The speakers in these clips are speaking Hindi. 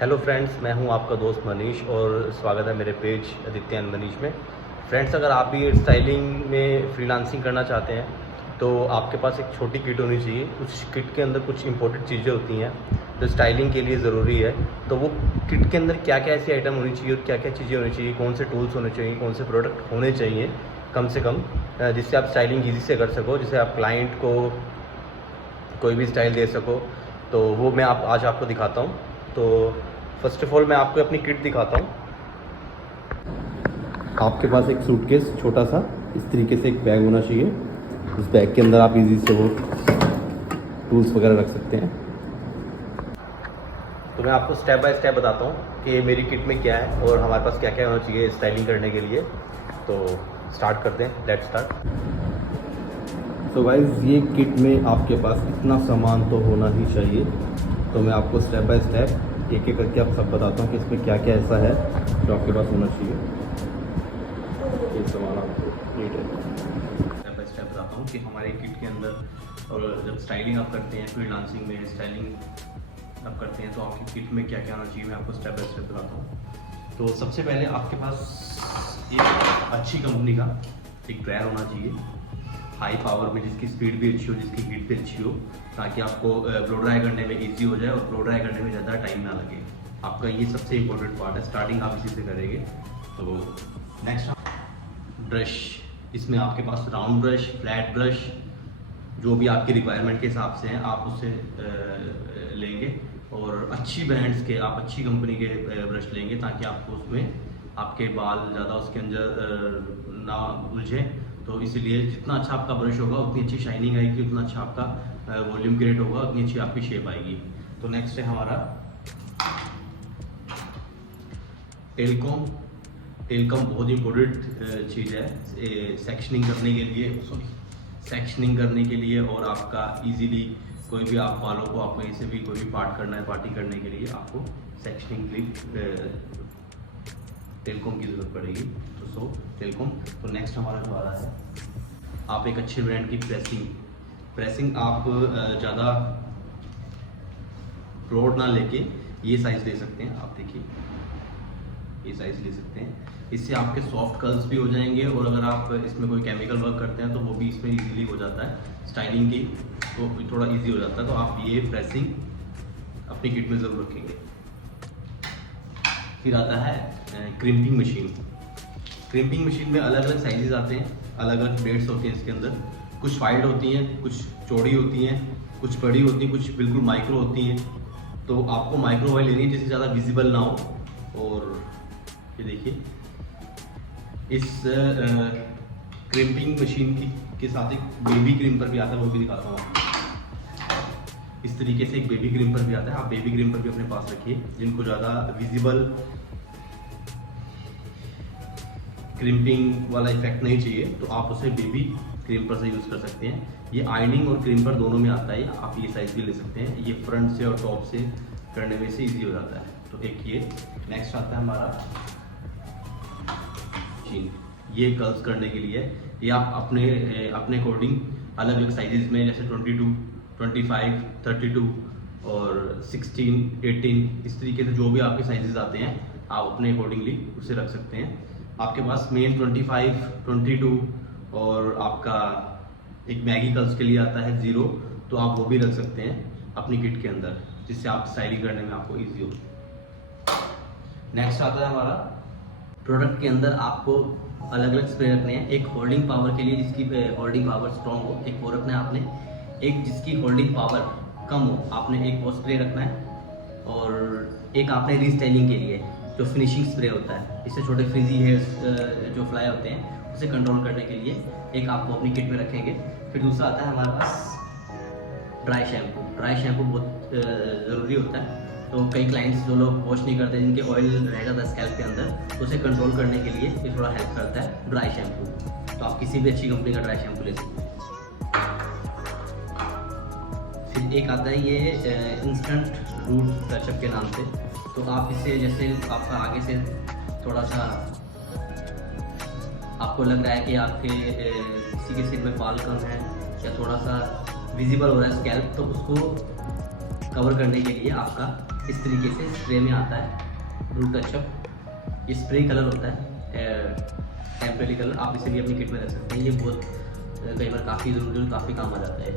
हेलो फ्रेंड्स, मैं हूं आपका दोस्त मनीष और स्वागत है मेरे पेज आदित्य मनीष में। फ्रेंड्स, अगर आप भी स्टाइलिंग में फ्रीलांसिंग करना चाहते हैं तो आपके पास एक छोटी किट होनी चाहिए। उस किट के अंदर कुछ इंपॉर्टेंट चीज़ें होती हैं जो स्टाइलिंग के लिए ज़रूरी है। तो वो किट के अंदर क्या क्या ऐसी आइटम होनी चाहिए और क्या क्या चीज़ें होनी चाहिए, कौन से टूल्स होने चाहिए, कौन से प्रोडक्ट होने चाहिए कम से कम, जिससे आप स्टाइलिंग ईजी से कर सको, जिससे आप क्लाइंट को कोई भी स्टाइल दे सको। तो वो मैं आज आपको दिखाता हूँ। तो फर्स्ट ऑफ ऑल मैं आपको अपनी किट दिखाता हूँ। आपके पास एक सूटकेस छोटा सा इस तरीके से एक बैग होना चाहिए। इस बैग के अंदर आप इजी से वो टूल्स वगैरह रख सकते हैं। तो मैं आपको स्टेप बाय स्टेप बताता हूँ कि मेरी किट में क्या है और हमारे पास क्या क्या होना चाहिए स्टाइलिंग करने के लिए। तो स्टार्ट करते हैं, लेट्स स्टार्ट। तो गाइस, ये किट में आपके पास इतना सामान तो होना ही चाहिए। तो मैं आपको स्टेप बाय स्टेप एक एक करके आप सब बताता हूँ कि इसमें क्या क्या ऐसा है जो आपके पास होना चाहिए। ये सामान आपको नीट है, स्टेप बाय स्टेप बताता हूँ कि हमारे किट के अंदर, और जब स्टाइलिंग आप करते हैं फ्रीलांसिंग में स्टाइलिंग आप करते हैं तो आपकी किट में क्या क्या होना चाहिए मैं आपको स्टेप बाय स्टेप बताता हूँ। तो सबसे पहले आपके पास एक अच्छी कंपनी का एक ड्रायर होना चाहिए, हाई पावर में, जिसकी स्पीड भी अच्छी हो, जिसकी हीट भी अच्छी हो, ताकि आपको ब्लो ड्राई करने में इजी हो जाए और ब्लो ड्राई करने में ज़्यादा टाइम ना लगे। आपका ये सबसे इम्पोर्टेंट पार्ट है, स्टार्टिंग आप इसी से करेंगे। तो नेक्स्ट ब्रश, इसमें आपके पास राउंड ब्रश, फ्लैट ब्रश, जो भी आपकी रिक्वायरमेंट के हिसाब से हैं आप उससे लेंगे। और अच्छी ब्रांड्स के, आप अच्छी कंपनी के ब्रश लेंगे ताकि आपको उसमें आपके बाल ज़्यादा उसके अंदर ना उलझें। तो इसीलिए जितना अच्छा आपका ब्रश होगा उतनी अच्छी शाइनिंग आएगी, उतना अच्छा आपका वॉल्यूम क्रिएट होगा, उतनी अच्छी आपकी शेप आएगी। तो नेक्स्ट है हमारा टेलकॉम। टेलकॉम बहुत इंपॉर्टेंट चीज़ है सेक्शनिंग करने के लिए, सेक्शनिंग करने के लिए, और आपका इजीली कोई भी आप बालों को आप कहीं से भी कोई भी पार्ट करना है, पार्टी करने के लिए आपको सेक्शनिंग क्लिप टेलकॉम की ज़रूरत पड़ेगी। तो टेलकॉम। तो नेक्स्ट हमारा जो आ रहा है, आप एक अच्छे ब्रांड की प्रेसिंग आप ज़्यादा ब्रॉड ना लेके ये साइज़ ले सकते हैं। आप देखिए ये साइज़ ले सकते हैं, इससे आपके सॉफ्ट कर्ल्स भी हो जाएंगे, और अगर आप इसमें कोई केमिकल वर्क करते हैं तो वो भी इसमें इजीली हो जाता है, स्टाइलिंग की तो थोड़ा इजी हो जाता है। तो आप ये प्रेसिंग अपनी किट में ज़रूर रखेंगे। फिर आता है क्रिम्पिंग मशीन। क्रिम्पिंग मशीन में अलग अलग साइजेस आते हैं, अलग अलग ब्लेड्स होती हैं इसके अंदर। कुछ वाइड होती हैं, कुछ चौड़ी होती हैं, कुछ बड़ी होती हैं, कुछ बिल्कुल माइक्रो होती हैं। तो आपको माइक्रो वाली लेनी है जिससे ज़्यादा विजिबल ना हो। और ये देखिए, इस क्रिम्पिंग मशीन के साथ एक बेबी क्रिम्पर भी आता है, वो भी दिखाता हूँ आपको। इस तरीके से एक बेबी क्रिम्पर भी आता है, आप बेबी क्रिम्पर भी अपने पास रखिए। जिनको ज़्यादा विजिबल क्रिम्पिंग वाला इफेक्ट नहीं चाहिए तो आप उसे बेबी क्रिम्पर से यूज़ कर सकते हैं। ये आयरनिंग और क्रिम्पर दोनों में आता है, आप ये साइज़ भी ले सकते हैं। ये फ्रंट से और टॉप से करने में से इजी हो जाता है। तो एक ये नेक्स्ट आता है हमारा मशीन, ये कर्ल्स करने के लिए। ये आप अपने अकॉर्डिंग अलग अलग साइजेस में, जैसे 22, 25, 32 और 16, 18, इस तरीके से जो भी आपके साइजेस आते हैं आप अपने अकॉर्डिंगली उसे रख सकते हैं। आपके पास मेन 25, 22 और आपका एक मैगी कर्ल्स के लिए आता है 0, तो आप वो भी रख सकते हैं अपनी किट के अंदर, जिससे आप स्टाइलिंग करने में आपको इजी हो। नेक्स्ट आता है हमारा प्रोडक्ट के अंदर आपको अलग अलग स्प्रे रखने हैं। एक होल्डिंग पावर के लिए, जिसकी होल्डिंग पावर स्ट्रॉन्ग हो, एक वो रखना है आपने। एक जिसकी होल्डिंग पावर कम हो, आपने एक वो स्प्रे रखना है। और एक आपने रीस्टाइलिंग के लिए जो फिनिशिंग स्प्रे होता है, इससे छोटे फ्रिजी हेयर्स जो फ्लाई होते हैं उसे कंट्रोल करने के लिए एक आपको अपनी किट में रखेंगे। फिर दूसरा आता है हमारे पास ड्राई शैम्पू। ड्राई शैम्पू बहुत ज़रूरी होता है। तो कई क्लाइंट्स जो लोग वॉश नहीं करते, जिनके ऑयल रह जाता है स्कैल्प के अंदर, तो उसे कंट्रोल करने के लिए ये थोड़ा हेल्प करता है ड्राई शैम्पू। तो आप किसी भी अच्छी कंपनी का ड्राई शैम्पू ले सकते हैं। फिर एक आता है ये इंस्टेंट रूट टचअप के नाम से। तो आप इसे, जैसे आपका आगे से थोड़ा सा आपको लग रहा है कि आपके किसी के सिर में बाल कम है या थोड़ा सा विजिबल हो रहा है स्कैल्प, तो उसको कवर करने के लिए आपका इस तरीके से स्प्रे में आता है रूट टचअप। ये स्प्रे कलर होता है, टेम्परेरी कलर, आप इसे भी अपनी किट में रख सकते हैं। ये बहुत कई बार काफ़ी ज़रूरी और काफ़ी काम आ जाता है।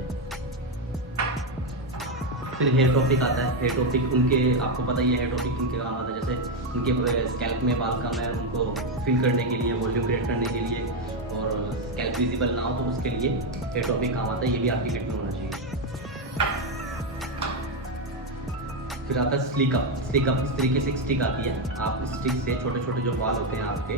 फिर हेयर टॉपिक आता है। हेयर टॉपिक उनके, आपको पता ही है हेयर टॉपिक उनके काम आता है, जैसे उनके स्कैल्प में बाल कम है, उनको फिल करने के लिए, वॉल्यूम क्रिएट करने के लिए, और स्कैल्प विजिबल ना हो तो उसके लिए हेयर टॉपिक काम आता है। ये भी आपकी किट में होना चाहिए। फिर आता है स्लिक अप। स्लिक अप इस तरीके से एक स्टिक आती है, आप स्टिक से छोटे छोटे जो बाल होते हैं आपके,